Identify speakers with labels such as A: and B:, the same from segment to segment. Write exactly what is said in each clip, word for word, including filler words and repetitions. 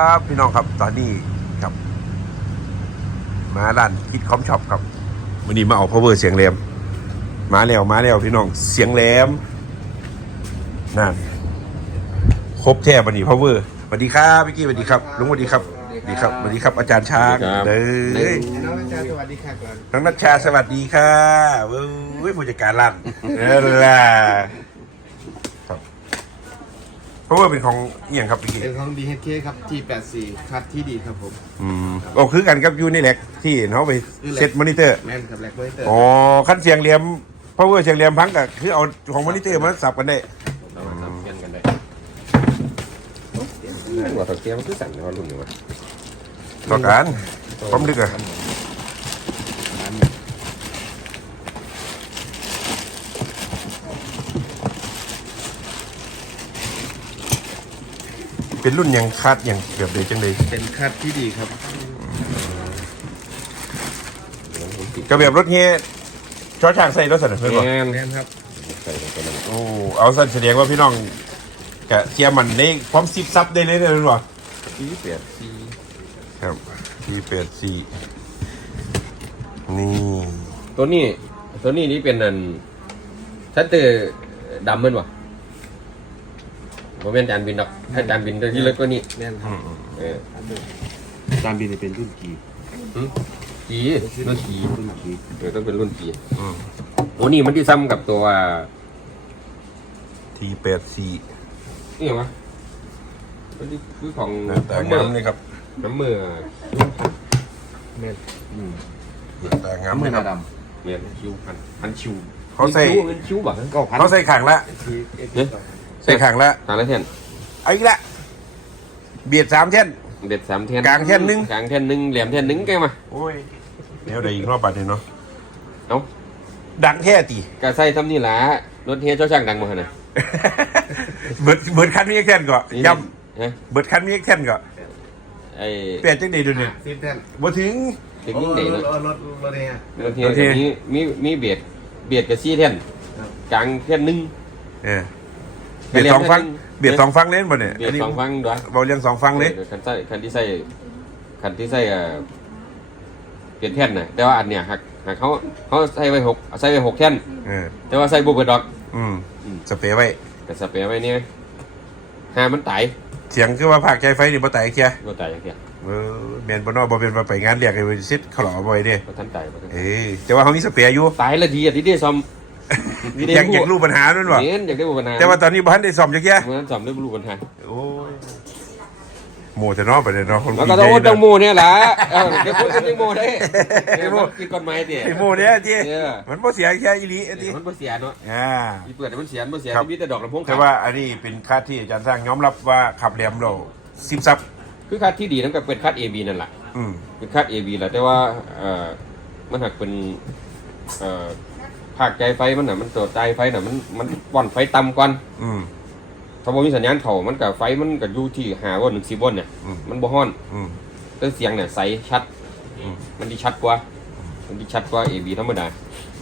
A: บพี่น้องครับตอนนี้ครับมาร้านคิดคอมช็อปครับวันนี้มาเอา power เสียงแหลมมาแล้วมาแล้วพี่น้องเสียงแหลมนั่นครบแท้บันนี้ power สวัสดีครับพี่กี้สวัสดีครับลุงสวัสดีครับสวัสดีครับสวัสดีครับอาจารย์ช้างเด้อ
B: น้องอาจารย์สวัสดีค่ะก่อน
A: น้องนัชชาสวัสดีค่ะเว้ยผู้จัดการร้านเออล่ะครับเพราะว่าเป็นของเอียงครับพี่กี้
B: เป็นของ บี เอช เค ครับ ที แปดสิบสี่ คัดที่ดีครับผม
A: อืมโอ้คือกันกับยูนี่แหละที่เขาไปเซตมอนิเตอร์
B: แม่นครับแลกเวอร์เตอร์
A: อ๋อขั้นเสียงเหลี่ยมเพราะว่าเสียงเหลี่ยมพังก็คือเอาของมอนิเตอร์มาสับกันได้
C: เราทำเงินกันได้หัวตะเกียบมันคือสั่นว่ารุ่นนี้วะ
A: ต่อการความลึกอะเป็นรุ่นยังคาดยังเกือบเลยจังเลย
B: เป็นคัดที่ดีครับ
A: กระแบบรถเฮียชอช่างใส่รถสนับสนุนก่อน
C: งาน
B: แม่นครับ
C: ใส่ตัวนั้น
A: โอ้เอาสั่นแสดงว่าพี่น้องกะเทียมมันในพร้อมซิปซับได้เลยเนี่ยหรอ
C: สี่เปียดสี่
A: ครับที่เปิดสี่นี่
C: ตัวนี้ตัวนี้นี่เป็นอันชัตเตอร์ดำมันวะผมเป็นจานบินดอกถ้าจานบินตัวที่เล็กกว่านี้
B: แม่นครับ
C: เออ
B: ตามบีเป็นรุ่นกี
C: จีรุ่นจี
B: รุ่นกี
C: เออต้องเป็นรุ่นจี
A: อืม
C: โอ้นี่มันที่ซ้ำกับตัว
A: ที่เปิดสี่
C: นี่เหรอวะมันที่คือของ
A: หน้าตา
C: น้ำเมื่
A: งา
C: อ
A: มเลยครับ
C: น้ำเมื่อ
B: แม่น
C: อืม
A: หน้าตางามเลยครับ
B: ด
C: เมียนคิวพันพันชิว
A: เขาใส่
C: คิวเป็นคิวแบบ
B: ำก็พัน
A: เขาใส่ขังละ
B: ที
A: ใส่ขังละ
C: ตาละเท่น
A: เอาอีกละเบียดสามเท่น
C: เด็ดสามเท่น
A: กลางแท่นหนึ่ง
C: กลางแท่นหนึ่งแหลมแท่นหนึ่งแกมา
A: โอ้ยเดี๋ยวได้อีกรอบบัดเลยเนาะ
C: เอ้า
A: ดังแท้ตี
C: กะใส่ทำนี่ล่ะรถเฮียเจ้าช่างดังมาขนาด
A: เบิดเบิดคันมีเอกแท่นก่อนย้
C: ฮะ
A: ำเบิดคันมีเอกแท่นก่อน
C: ไอ้
A: เปลี่ยนจังไดดูเนี่ย
B: สิบแท่น
A: บ่ถึง
C: ถึง
B: โอ้
C: ยิ่ง
B: ร
C: เด็ก
B: ถ
C: เนาะ
B: รถรถเนี่ย
C: รถเฮีย
A: รถเฮีย
C: มีมีมีเบียดเบียดกับซี่แท่น
B: ครับ
C: กลางแท่นหนึ่ง
A: เออเบียดสองฟังเบียดสองฟังเล่นบ่เนี่ย
C: เบียดสองฟังด้วย
A: เบาเรื่องสองฟังเลย
C: คันใส่คันที่ใส่คันที่ใส่เอ่อเปลี่ยนแท่นน่ะแต่ว่าอันเนี้ยหักหักเขาเขาใส่ไว้หกใส่ไว้หกแท่น
A: เออ
C: แต่ว่าใส่บุบเบิดดอก
A: อืมสเปรย์ไว้
C: แต่สเปรย์ไว้เนี่ยหามันตาย
A: เสียงคือว่าภาคใจไฟนี่บ่แตกเคีย
C: บ่ตายอย่างเดียว
A: เออแม่นบ่เนาะบ่เป็นว่าไปงานเรียกไอ้ซิดเขาหล่อบ่อยเด้
C: บ่ทันตายบ่ทัน
A: เอ้ยแต่ว่าเขามีสเปรย์อยู่
C: ตายละทีอ่ะที่ได้ซ่อม
A: อยากอยากรู้ปัญหานั่นบ่
C: เน้นอยากได้ปัญหา
A: แต่ว่าตอนนี้บ่ทันได้ซ่อมจักแยะ
C: เมื่อซ่อมได้บ่รู้ปัญหา
A: โอ้ยโมจะเนาะไปเลยเนาะคน
C: แล้ว
A: กิ
C: ก็
A: น
C: ต้อง
A: ใหญ่
C: ว่าต้อง
A: นะ
C: โมเนี่ยล่ะเออเดี๋ยวพูดถึงโมได้
A: ไอ้โม่
C: กินก่อนไม้ติ
A: ไอ้โมเนี่ยที่
C: เออ
A: มันบ่เสียแค่อีหลีไอ้ที่
C: มันบ่เสียเนาะ
A: อ่า
C: อีเปิดมันเสียมันเสีย
A: ครับ
C: มีแต่ดอกลำโพง
A: แต่ว่าอันนี้เป็นค่าที่อาจารย์สร้างยอมรับว่าขับแหลมเราสิบซับ
C: คือคัดที่ดีนั่นก็เป็นคัด เอ บี นั่นแหละ
A: อืม
C: เป็นคัด เอ บี แหละแต่ว่าเอ่อมันหักเป็นเอ่อภาคใจไฟมันน่ะมันตัวใจไฟน่ะมันมันว่อนไฟต่ำก่อน
A: อืม
C: ถ้าบ่มีสัญญาณเข้ามันก็ไฟมันก็อยู่ที่ห้าโวลต์ถึงสิบโวลต์เนี่ย
A: อืม
C: มันบ่ฮ้อน
A: อืม
C: แต่เสียงเนี่ยใสชัด
A: อืม
C: มันดีชัดกว่ามันดีชัดกว่า เอ บี ธรรมดา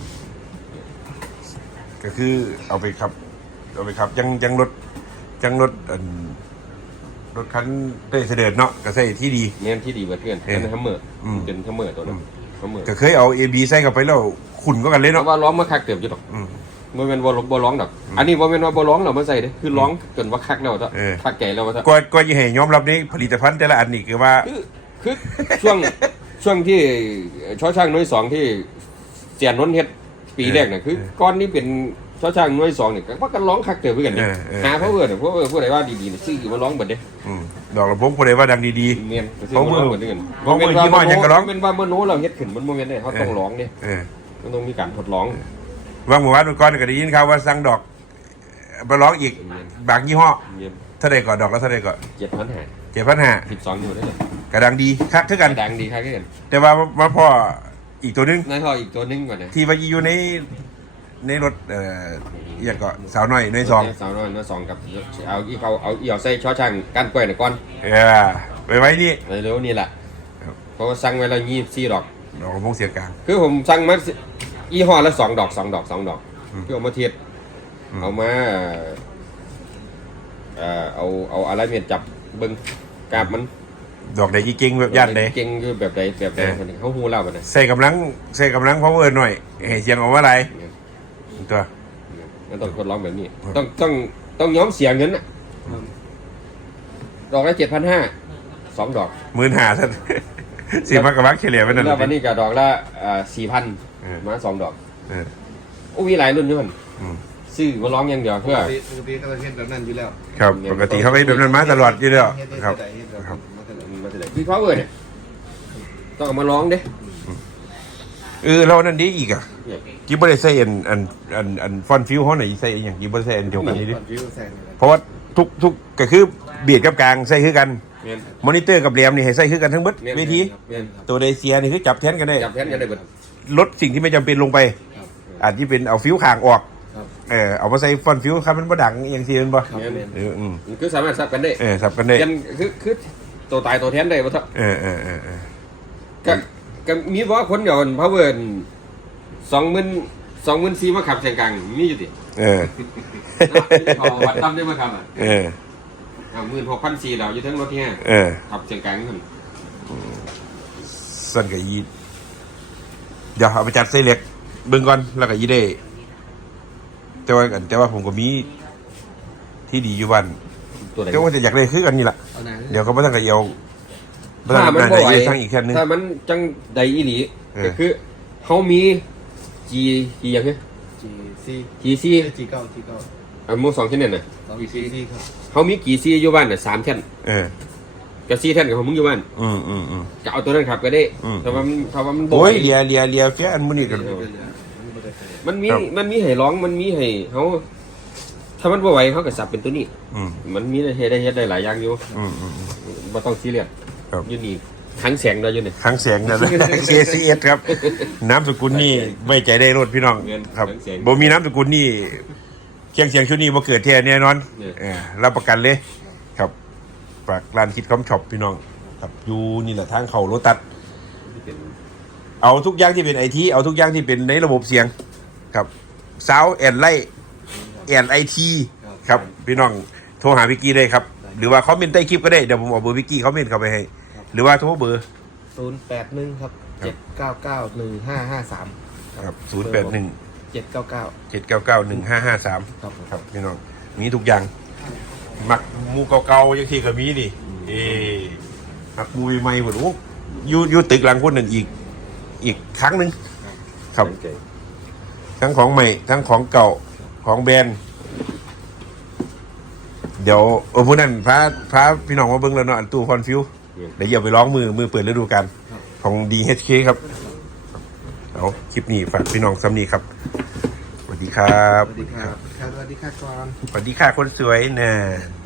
A: ก็คือเอาไปขับ เอาไปขับยังยังรถยังรถอันรถคันได้เสด็จเนาะก็ใส่ที่ดี
C: แม่นที่ดีกว่าเพื่อน
A: เออ
C: เป็นทัมเมอร์
A: อืม
C: เป็นทัมเมอร์ตัวนั้นทัมเมอร์
A: ก็เคยเอา เอ บี ใส่เข้าไปแล้วขุ่นก็กันเลย
C: เพราะ
A: เนาะ
C: ว่าร้องมาคักเติบอยู่ดอก
A: อืม
C: บ่แม่นบ่ร้องบ่ร้องดอก อันนี้บ่แม่นว่าบ่ร้องดอกมาใส่เด้คือร้องจนว่าคักแล้วซะ
A: เออ
C: คักแก่แล้วซะ
A: ก็ก็ยังให้ยอมรับในผลิตภัณฑ์แต่ละอันนี่คือว่า
C: คือคือช่วงช่วงที่ช่อช่างหน้อยสองที่เสียนนท์เฮ็ดปีแรกน่ะคือก้อนนี้เป็นช่อช่างหน้อยสองนี่ก็ว่ากันร้องคักเติบคือกันนี่
A: เออเออ
C: หาเพราะเอิ้นเพราะเอิ้นผู้ใดว่าดีๆนี่ซื้อมาร้องเบิดเด้
A: อืมดอกลำโพงผู้ใดว่าดังดี
C: เมียน
A: เพราะมือ
C: เบิดเด้
A: เพราะมือยี่ห้อหยังก็ร้อง
C: เป็นว่าเมื่อโน้เราเฮ็ดขึ้นมันบ่แม่นเด้เขาต้องร้องเด้
A: ๆเออ
C: มันต้องมีการทดลอง
A: ว่างหมู่บ้านก่อนก็ได้ยินข่าวว่าสั่งดอกไปร้องอีกบางยี่ห้อ
C: เมียน
A: เท่าใดก่อนดอกละเท่าใดก่อน
C: เจ็ดพันห้า
A: เจ็ดพันห้า
C: สิบสองอยู่ได้เลย
A: กระดังดีคักคือกัน
C: ดังดีครับกัน
A: แต่ว่ามาพ่ออีกตัวหนึง
C: นายพออีกตัวหนึงก่อนนะ
A: ที่ว่าอยู่ในในรถเอ่ออหย่างก็สาวน้อยในซอง
C: สาวน้อยน้อยสองกับเอาอีกเอาเอาอีกเอาใส่ช่อช่างก้านกล้วยหน่อยก่อน
A: เออไปไว้นี่
C: เร็วๆนี่แหละเพราะว่าสั่งไว้แล้วยี่สิบสี่ดอก
A: ดอกลำโพงเสียงกลาง
C: คือผมสั่งมายี่ห้อละสองดอกสองดอกสองดอก
A: อืม
C: คือเอามาเทียบ
A: อืม
C: เอามาเอ่อเอาเอาอะไรเมียนจับเบิ้งกราบมัน
A: ดอกใดเก่งๆแบบย่านใด
C: เก่งคือแบบใดแบบใดคนนี้เขาฮู้เล่าแบบนั้น
A: ใส่กำลังใส่กำลัง power หน่อยให้เสียงออกมาอะไรตัว
C: มันต้องทดลองแบบนี้ ต้องต้องต้องย้อมเสียเงินน่ะดอกละเจ็ดพันห้าสองดอก
A: หมื่นห้าท่านสิมากระบักเฉลี่ยไปนั่น
C: แล้ววันนี้ก็ดอกละสี่พัน
A: เออ
C: มาสองดอก
A: เออ
C: โอ้มีหลายรุ่นด้วยมัน
A: อืม
C: ซื้อมาร้องอย่างเดียวเพื่อ
B: ปกติปกติก็จะเฮ็ดแบบนั้นอยู่แล้ว
A: ครับปกติเขาไปแบบนั้นมาตลอดอยู่แล้ว
B: เฮ็ดเฮ็ด
A: ครับ
B: ได้เฮ็ดแบบ
A: ครับ
B: มาตลอด
C: มาจากไหนพี่พาวเวอร์เนี่ยต้องเอามาร้องเด้
A: เออเรานั่นดีอีกอ่ะ
C: เนี่ย
A: กิบบได้ใส่อันอันอันอันฟอนฟิวเขาไหนใส่อหย่างกิบบได้ใส่อันเดียวกันนี่ดิ
B: ก่อนฟิวแซงเลย
A: เพราะว่าทุกทุกก็คือเบียดกับกลางใส่คือกัน
C: เมียน
A: มอนิเตอร์กับแรมนี่ให้ใส่คือกันทั้งหมด
C: เมียน
A: เวที
C: เมียน
A: ตัวไดเซียนี่คือจับแทนกันได้
C: จับแทนกันได้เบิด
A: ลดสิ่งที่ไม่จำเป็นลงไป
B: ครับ
A: อาจจะเป็นเอาฟิวข้างออก
B: ครับ
A: เออเอามาใส่ฟอนฟิวครับมันบ่ดังอย่างที่มันบ่
B: ครับ
C: เมียน
A: เอออืม
C: มันคือสามารถสับกันได้
A: เออสับกันได้
C: เมียนคือคือตัวตายตัวแทนได้บ่ทับ
A: เออเออเออเออ
C: ก็ก็มีว่าคนเดียวพาวเวอร์สองหมื่นสองหมื่นสี่มาขับเสียงกลางมีอยู่ติ
A: เออ
C: พอวัดตั้มได้มาขับอ่ะ
A: เออ
C: หมื่นหกพันสี่เราอยู่ทั้งรถที่ห้า
A: เออ
C: ขับเสียงกลางขึ้น
A: สั่นกับยีเดี๋ยวเอาไปจัดใส่เหล็กเบิ่งก่อนแล้วก็ยีได้แต่ว่าแต่ว่าผมก็มีที่ดีอยู่บ้าน
C: ตัวไหน
A: ก็ว่าจะอยากได้คือกันนี่แหละ
B: เอาไหน
A: เดี๋ยวก็ไม่ต้องกับเอวไม่ต้
C: ถ้า
A: อง
C: มัน
A: การ
C: บ่
A: ได้
C: ไหว
A: เยอะทั้งอีกแค่นึง
C: ถ้ามันจังใดอีหลี
A: เออ
C: ก็คือเขามีจีจีอย่างเงี้ย
B: จีซี
C: จีซี
B: จีเก้าจีเก้า
C: อ่ะหมูสองชิ้นเนี่ยน่ะ
B: สองจีซีครับ
C: เขามีกี่ซีอยู่บ้านน่ะสามแท่น
A: เออ
C: กับซีแท่นกับของมึงอยู่บ้าน
A: อืมอืมอืม
C: จะเอาตัวนั้นขับก็ได้
A: อืม
C: ถ้าว่ามันถ้าว่ามันบ่
A: โอ้
C: ไหวย
A: เลียเลียเลียแค่อันมุนี่กัน
B: เดี๋ยวเดี๋ยวมันบ่ได้ใส่
C: มันมี
A: ครับ
C: มันมีให้ร้องมันมีให้เขาถ้ามันบ่ไหวเขาก็สับเป็นตัวนี้
A: อืม
C: มันมีให้ได้เฮ็ดได้หลายอย่างอยู่
A: อืมอืมอืม
C: บ่ต้องซีเรียส
A: ครับ
C: อยู่นี่ทั้งแสงด้วยอยู่นี่
A: ครั้งเสียงนะ เค ซี เอส ครับน้ำสกุลนี่ไม่ใจได้รถพี่น้อง
C: เงิน
A: ครับ
C: ทั้งเสียง
A: บ่มีน้ำสกุลนี่เคียงเสียงชุดนี้บ่เกิดแท้แน่นอน
C: เนี่ย
A: เออรับประกันเลย ครับฝากร้านคิดคอมช็อปพี่น้องครับอยู่นี่แหละทางเข้าโลตัส
C: ที่เป็น
A: เอาทุกอย่างที่เป็นไอทีเอาทุกอย่างที่เป็นในระบบเสียงครับซาวแอนไลแอนไอทีครับพี่น้องโทรหาวิกกี้ได้ครับ หรือว่าคอมเมนต์ใต้คลิปก็ได้เดี๋ยวผมเอาเบอร์วิกกี้คอมเมนต์เข้าไปให้ หรือว่าโทรเบอร์
B: ศูนย์แปดหนึ่งครับเจ็ดเก้าเก้าหนึ่งห้าห้าสาม
A: ครับศูนย์แปดหนึ่ง
B: เจ็ดเก้าเก้า
A: เจ็ดเก้าเก้าหนึ่งห้าห้าสาม
B: ครับผม
A: ครับพี่น้องมีทุกอย่างมักหมูเก่าๆอย่างที่ก็มีนี่เอมักหมูใหม่ๆหมดโอ้อยู่อยู่ตึกหลังคนนั้นอีกอีกครั้งหนึ่งครับ ทั้งของใหม่ทั้งของเก่าของแบรนด์เดี๋ยวเออผู้นั้นพาพาพี่น้องมาเบิ่งแล้วเนาะอันตู้คอนฟิวเดี๋ยวอย่าไปร้องมือมือเปิดฤดูกาลของ ดี เอช เค ครับเอาคลิปนี้ฝากพี่น้องซ้ำนี้ครับสวัสดีครับ
B: สวัสดีครับครับสวัสดีครับก่อน
A: สวัสดีค่ะคนสวยนะ